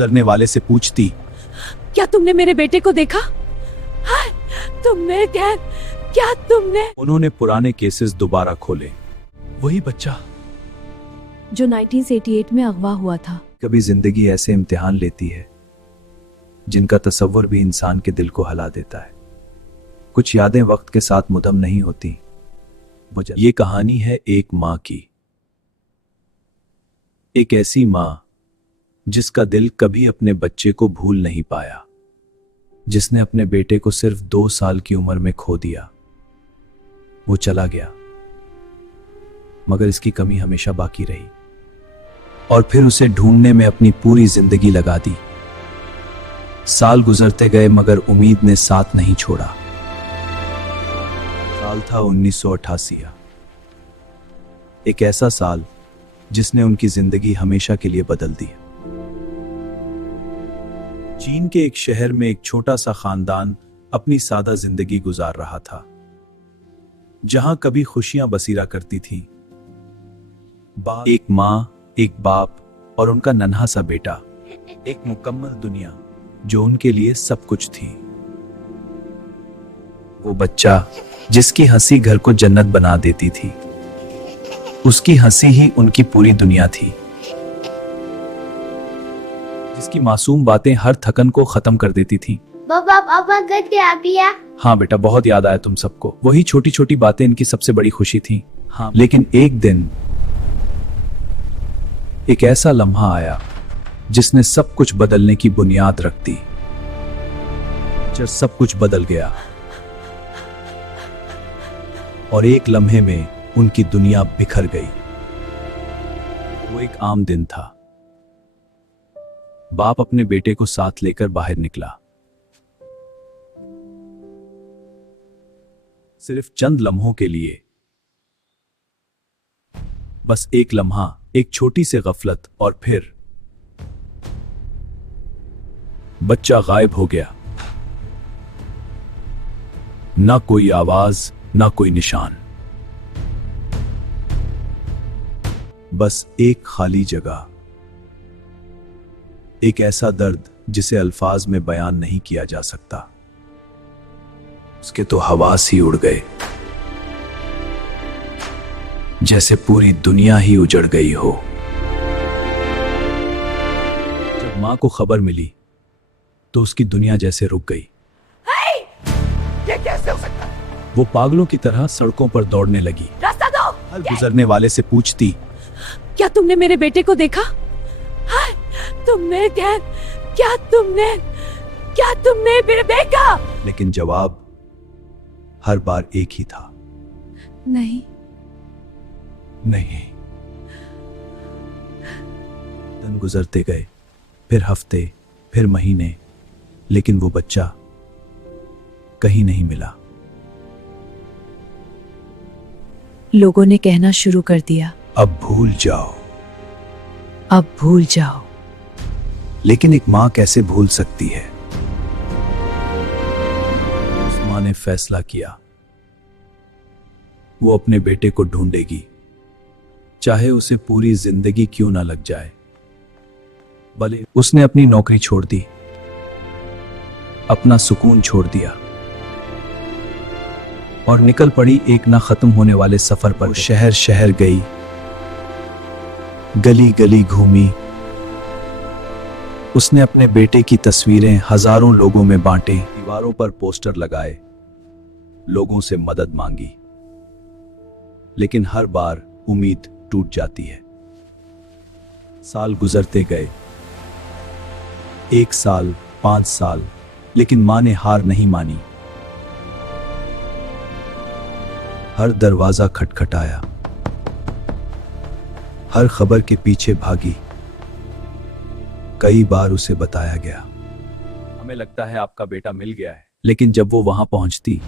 गुजरने वाले से पूछती, क्या तुमने मेरे बेटे को देखा? हाय, तुमने क्या तुमने? उन्होंने पुराने केसेस दोबारा खोले। वही बच्चा जो 1988 में अगवा हुआ था। कभी जिंदगी ऐसे इम्तिहान लेती है जिनका तसव्वुर भी इंसान के दिल को हिला देता है। कुछ यादें वक्त के साथ मुदम नहीं होती। ये कहानी है एक माँ की, एक ऐसी माँ जिसका दिल कभी अपने बच्चे को भूल नहीं पाया, जिसने अपने बेटे को सिर्फ 2 साल की उम्र में खो दिया। वो चला गया, मगर इसकी कमी हमेशा बाकी रही और फिर उसे ढूंढने में अपनी पूरी जिंदगी लगा दी। साल गुजरते गए मगर उम्मीद ने साथ नहीं छोड़ा। साल था 1988, एक ऐसा साल जिसने उनकी जिंदगी हमेशा के लिए बदल दी। चीन के एक शहर में एक छोटा सा खानदान अपनी सादा जिंदगी गुजार रहा था, जहां कभी खुशियां बसीरा करती थीं। एक माँ, एक बाप और उनका नन्हा सा बेटा, एक मुकम्मल दुनिया जो उनके लिए सब कुछ थी। वो बच्चा जिसकी हंसी घर को जन्नत बना देती थी, उसकी हंसी ही उनकी पूरी दुनिया थी। जिसकी मासूम बातें हर थकन को खत्म कर देती थी। हाँ बेटा, बहुत याद आया तुम सबको। वही छोटी छोटी बातें इनकी सबसे बड़ी खुशी थी। हाँ, लेकिन एक दिन एक ऐसा लम्हा आया जिसने सब कुछ बदलने की बुनियाद रख दी। जब सब कुछ बदल गया और एक लम्हे में उनकी दुनिया बिखर गई। वो एक आम दिन था। बाप अपने बेटे को साथ लेकर बाहर निकला। सिर्फ चंद लम्हों के लिए, बस एक लम्हा, एक छोटी सी गफलत, और फिर बच्चा गायब हो गया। ना कोई आवाज, ना कोई निशान, बस एक खाली जगह, एक ऐसा दर्द जिसे अल्फाज में बयान नहीं किया जा सकता। उसके तो हवास ही उड़ गए, जैसे पूरी दुनिया ही उजड़ गई हो। जब मां को खबर मिली तो उसकी दुनिया जैसे रुक गई। ये कैसे हो सकता है? वो पागलों की तरह सड़कों पर दौड़ने लगी। रास्ता दो। हर गुजरने वाले से पूछती, क्या तुमने मेरे बेटे को देखा? हाय, क्या तुमने मेरे बेटा? लेकिन जवाब हर बार एक ही था, नहीं। दिन गुजरते गए, फिर हफ्ते, फिर महीने, लेकिन वो बच्चा कहीं नहीं मिला। लोगों ने कहना शुरू कर दिया, अब भूल जाओ, अब भूल जाओ। लेकिन एक मां कैसे भूल सकती है? उस मां ने फैसला किया, वो अपने बेटे को ढूंढेगी, चाहे उसे पूरी जिंदगी क्यों ना लग जाए। भले उसने अपनी नौकरी छोड़ दी, अपना सुकून छोड़ दिया और निकल पड़ी एक ना खत्म होने वाले सफर पर। शहर शहर गई, गली गली घूमी। उसने अपने बेटे की तस्वीरें हजारों लोगों में बांटी, दीवारों पर पोस्टर लगाए, लोगों से मदद मांगी, लेकिन हर बार उम्मीद टूट जाती है। साल गुजरते गए, 1 साल, 5 साल, लेकिन मां ने हार नहीं मानी। हर दरवाजा खटखटाया, हर खबर के पीछे भागी। कई बार उसे बताया गया, हमें लगता है आपका बेटा मिल गया है। लेकिन जब वो वहां पहुंचती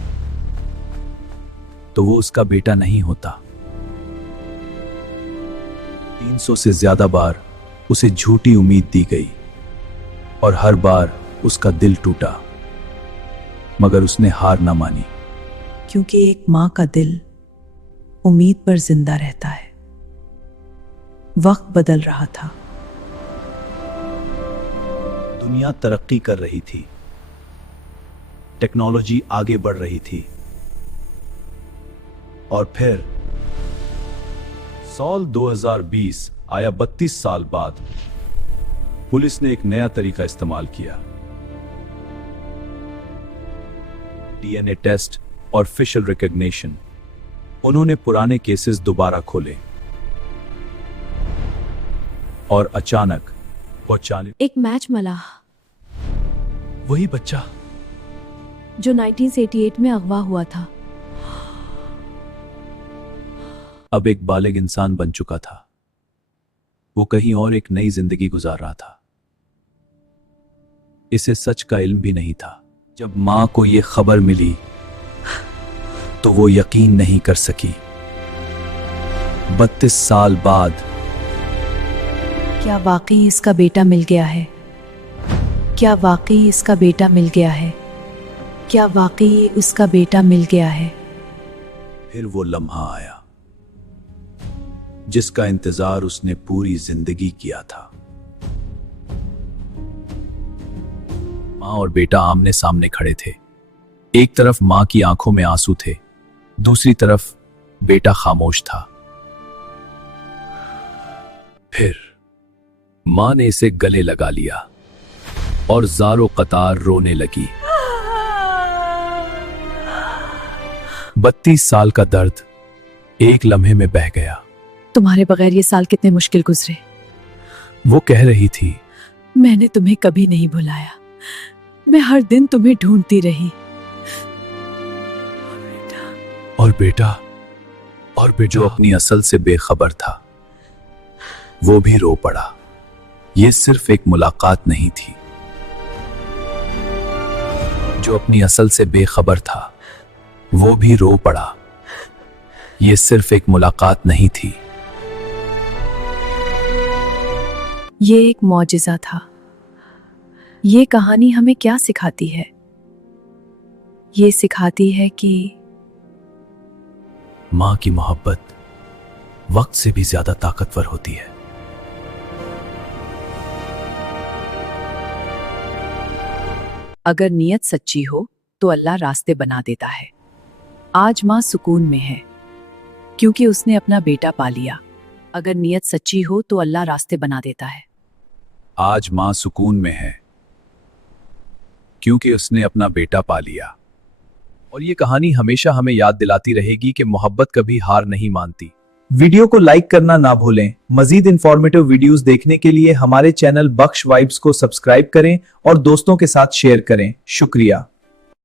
तो वो उसका बेटा नहीं होता। 300 से ज्यादा बार उसे झूठी उम्मीद दी गई और हर बार उसका दिल टूटा, मगर उसने हार ना मानी। क्योंकि एक मां का दिल उम्मीद पर जिंदा रहता है। वक्त बदल रहा था। दुनिया तरक्की कर रही थी, टेक्नोलॉजी आगे बढ़ रही थी, और फिर साल 2020 आया। 32 साल बाद पुलिस ने एक नया तरीका इस्तेमाल किया, डीएनए टेस्ट और फेशियल रिकॉग्निशन। उन्होंने पुराने केसेस दोबारा खोले और अचानक एक मैच मलाह वही बच्चा जो 1988 में अगवा हुआ था अब एक बालिग इंसान बन चुका था। वो कहीं और एक नई जिंदगी गुजार रहा था। इसे सच का इल्म भी नहीं था। जब मां को यह खबर मिली तो वो यकीन नहीं कर सकी। 32 साल बाद क्या वाकई इसका बेटा मिल गया है? क्या वाकई इसका बेटा मिल गया है? क्या वाकई उसका बेटा मिल गया है? फिर वो लम्हा आया जिसका इंतजार उसने पूरी जिंदगी किया था। मां और बेटा आमने सामने खड़े थे। एक तरफ मां की आंखों में आंसू थे, दूसरी तरफ बेटा खामोश था। फिर मां ने इसे गले लगा लिया और ज़ारो कतार रोने लगी। 32 साल का दर्द एक लम्हे में बह गया। तुम्हारे बगैर ये साल कितने मुश्किल गुजरे। वो कह रही थी, मैंने तुम्हें कभी नहीं भुलाया। मैं हर दिन तुम्हें ढूंढती रही। और बेटा जो अपनी असल से बेखबर था वो भी रो पड़ा। ये सिर्फ एक मुलाकात नहीं थी। जो अपनी असल से बेखबर था वो भी रो पड़ा। ये सिर्फ एक मुलाकात नहीं थी। ये एक मौजिज़ा था। ये कहानी हमें क्या सिखाती है? ये सिखाती है कि मां की मोहब्बत वक्त से भी ज्यादा ताकतवर होती है। अगर नीयत सच्ची हो तो अल्लाह रास्ते बना देता है। आज मां सुकून में है क्योंकि उसने अपना बेटा पा लिया। अगर नीयत सच्ची हो तो अल्लाह रास्ते बना देता है। आज मां सुकून में है क्योंकि उसने अपना बेटा पा लिया। और ये कहानी हमेशा हमें याद दिलाती रहेगी कि मोहब्बत कभी हार नहीं मानती। वीडियो को लाइक करना ना भूलें। मजीद इंफॉर्मेटिव वीडियोस देखने के लिए हमारे चैनल बख्श वाइब्स को सब्सक्राइब करें और दोस्तों के साथ शेयर करें। शुक्रिया।